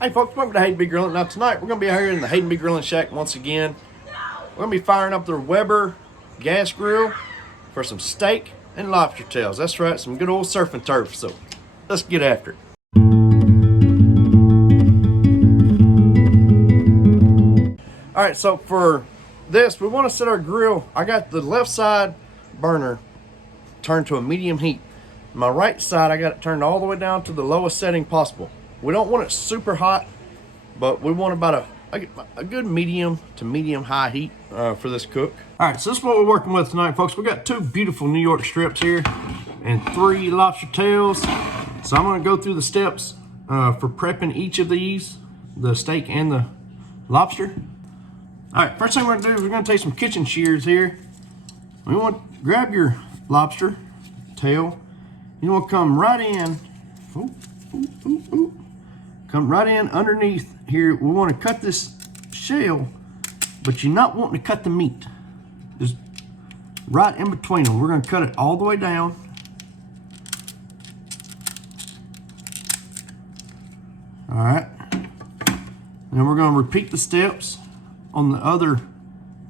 Hey folks, welcome to Hayden B Grilling. Now tonight we're going to be out here in the Hayden B Grilling Shack once again. We're going to be firing up their Weber gas grill for some steak and lobster tails. That's right, some good old surf and turf. So let's get after it. Alright, so for this, we want to set our grill. I got the left side burner turned to a medium heat. My right side, I got it turned all the way down to the lowest setting possible. We don't want it super hot, but we want about a good medium to medium high heat for this cook. All right, so this is what we're working with tonight, folks. We got 2 beautiful New York strips here and 3 lobster tails. So I'm gonna go through the steps for prepping each of these, the steak and the lobster. All right, first thing we're gonna do is we're gonna take some kitchen shears here. We want to grab your lobster tail. You want to come right in. Come right in underneath here. We want to cut this shell, but you're not wanting to cut the meat. Just right in between them. We're going to cut it all the way down. All right. And we're going to repeat the steps on the other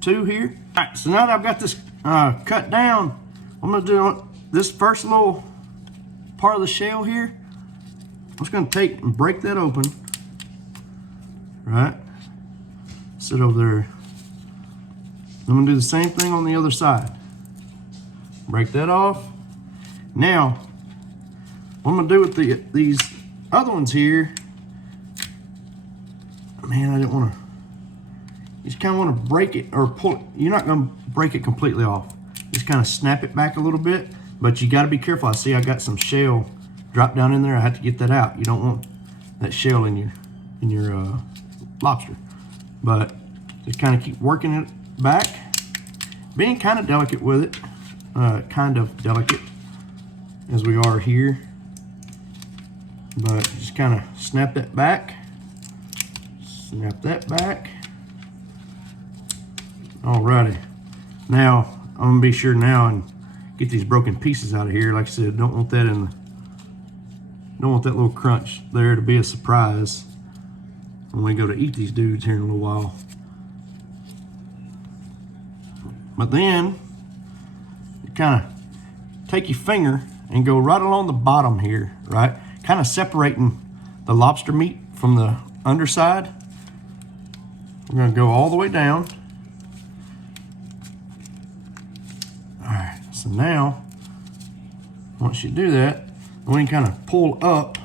2 here. All right, so now that I've got this cut down, I'm going to do this first little part of the shell here. I'm just going to take and break that open. Right. Sit over there. I'm going to do the same thing on the other side. Break that off. Now, what I'm going to do with these other ones here, man, I didn't want to, you just kind of want to break it or pull it. You're not going to break it completely off. Just kind of snap it back a little bit, but you got to be careful. I see I got some shell drop down in there. I have to get that out. You don't want that shell in your lobster, but just kind of keep working it back, being kind of delicate with it, kind of delicate as we are here, but just kind of snap that back, snap that back. Alrighty, now I'm gonna be sure now and get these broken pieces out of here. Like I said, don't want that little crunch there to be a surprise when we go to eat these dudes here in a little while. But then you kind of take your finger and go right along the bottom here, right? Kind of separating the lobster meat from the underside. We're gonna go all the way down. All right, so now, once you do that, we can kind of pull up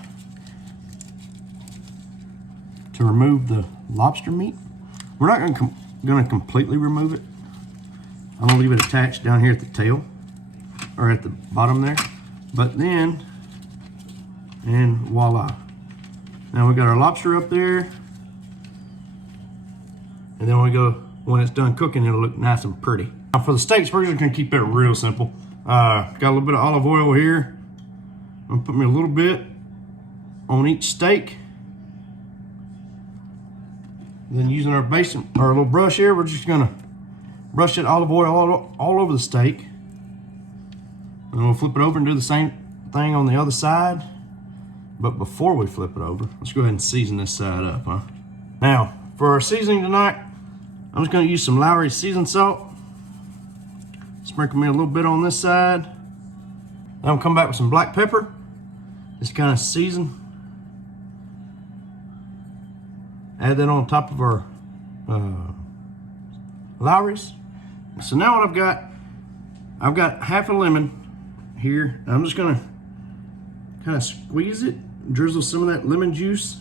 to remove the lobster meat. We're not gonna completely remove it. I'm gonna leave it attached down here at the tail, or at the bottom there. But then, and voila. Now we got our lobster up there. And then when it's done cooking, it'll look nice and pretty. Now for the steaks, we're just gonna keep it real simple. Got a little bit of olive oil here. I'm gonna put me a little bit on each steak. And then using our little brush here, we're just gonna brush that olive oil all over the steak. And we'll flip it over and do the same thing on the other side. But before we flip it over, let's go ahead and season this side up, huh? Now, for our seasoning tonight, I'm just gonna use some Lowry's seasoned salt. Sprinkle me a little bit on this side. Then I'll come back with some black pepper. Just kind of season. Add that on top of our Lowry's. So now what I've got half a lemon here. I'm just gonna kind of squeeze it, drizzle some of that lemon juice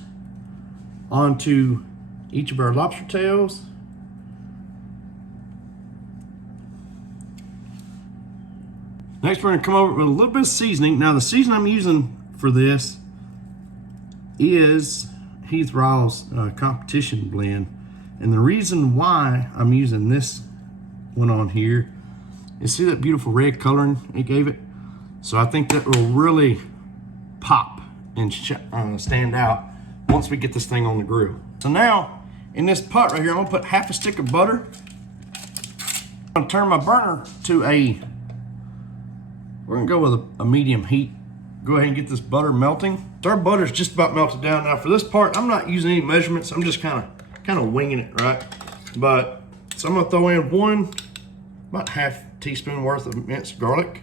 onto each of our lobster tails. Next, we're gonna come over with a little bit of seasoning. Now, the seasoning I'm using for this is Heath Ryle's competition blend. And the reason why I'm using this one on here is, see that beautiful red coloring it gave it? So I think that will really pop and stand out once we get this thing on the grill. So now, in this pot right here, I'm gonna put half a stick of butter. I'm gonna turn my burner to we're gonna go with a medium heat. Go ahead and get this butter melting. So our butter's just about melted down. Now for this part, I'm not using any measurements. I'm just kind of winging it, right? But, so I'm gonna throw in about half teaspoon worth of minced garlic.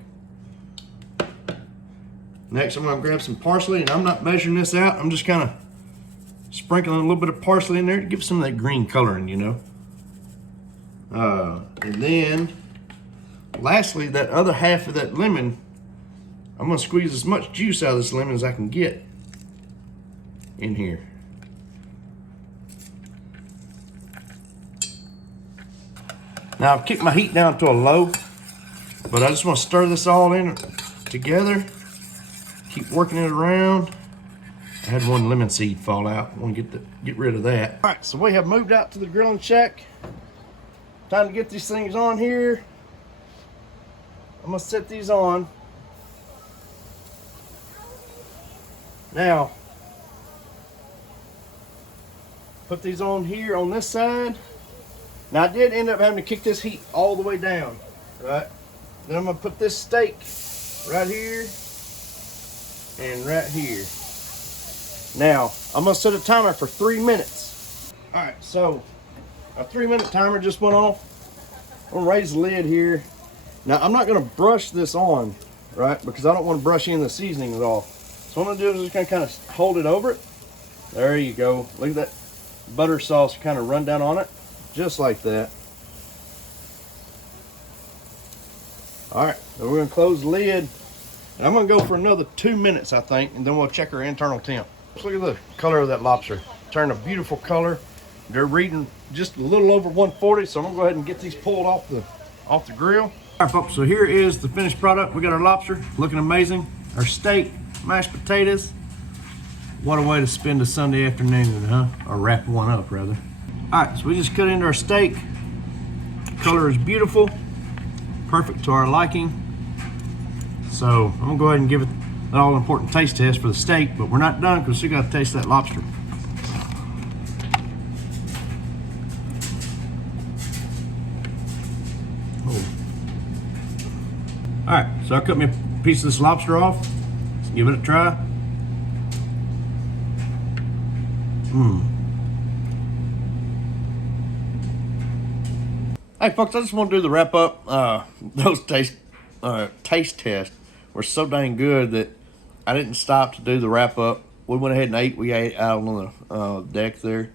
Next, I'm gonna grab some parsley, and I'm not measuring this out. I'm just kind of sprinkling a little bit of parsley in there to give some of that green coloring, you know. And then, lastly, that other half of that lemon, I'm gonna squeeze as much juice out of this lemon as I can get in here. Now I've kicked my heat down to a low, but I just want to stir this all in together. Keep working it around. I had one lemon seed fall out. I want to get rid of that. All right, so we have moved out to the grilling shack. Time to get these things on here. I'm gonna set these on. Now, put these on here on this side. Now I did end up having to kick this heat all the way down, right? Then I'm gonna put this steak right here and right here. Now, I'm gonna set a timer for 3 minutes. All right, so a 3-minute timer just went off. I'm gonna raise the lid here. Now I'm not gonna brush this on, right? Because I don't wanna brush in the seasoning at all. So what I'm gonna do is just gonna kind of hold it over it. There you go. Look at that butter sauce kind of run down on it. Just like that. All right, so we're gonna close the lid. And I'm gonna go for another 2 minutes, I think, and then we'll check our internal temp. Let's look at the color of that lobster. Turned a beautiful color. They're reading just a little over 140, so I'm gonna go ahead and get these pulled off the grill. All right, folks, so here is the finished product. We got our lobster, looking amazing. Our steak, mashed potatoes. What a way to spend a Sunday afternoon, huh? Or wrap one up, rather. All right, so we just cut into our steak. Color is beautiful, perfect to our liking. So I'm gonna go ahead and give it an all-important taste test for the steak, but we're not done because we still gotta taste that lobster. Oh. All right, so I cut me a piece of this lobster off. Let's give it a try. Hey folks, I just want to do the wrap up. Those taste tests were so dang good that I didn't stop to do the wrap up. We went ahead and ate. We ate out on the deck there,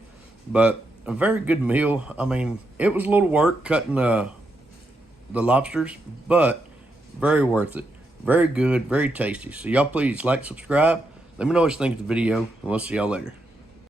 but a very good meal. I mean, it was a little work cutting the lobsters, but very worth it. Very good, very tasty. So y'all please like, subscribe. Let me know what you think of the video, and we'll see y'all later.